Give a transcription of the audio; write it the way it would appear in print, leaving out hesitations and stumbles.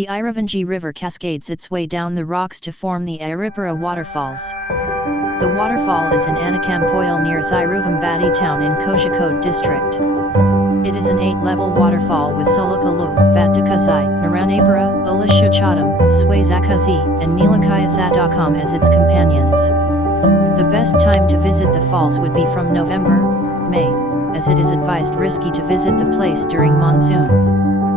The Thiruvambadi river cascades its way down the rocks to form the Arippara Waterfalls. The waterfall is in Anakkampoyil near Thiruvambadi town in Kozhikode district. It is an 8-level waterfall with Sulakalu, Vatukazai, Naranapura, Ulashuchatam, Swazakazi, and Nilakayathatakam as its companions. The best time to visit the falls would be from November, May, as it is advised risky to visit the place during monsoon.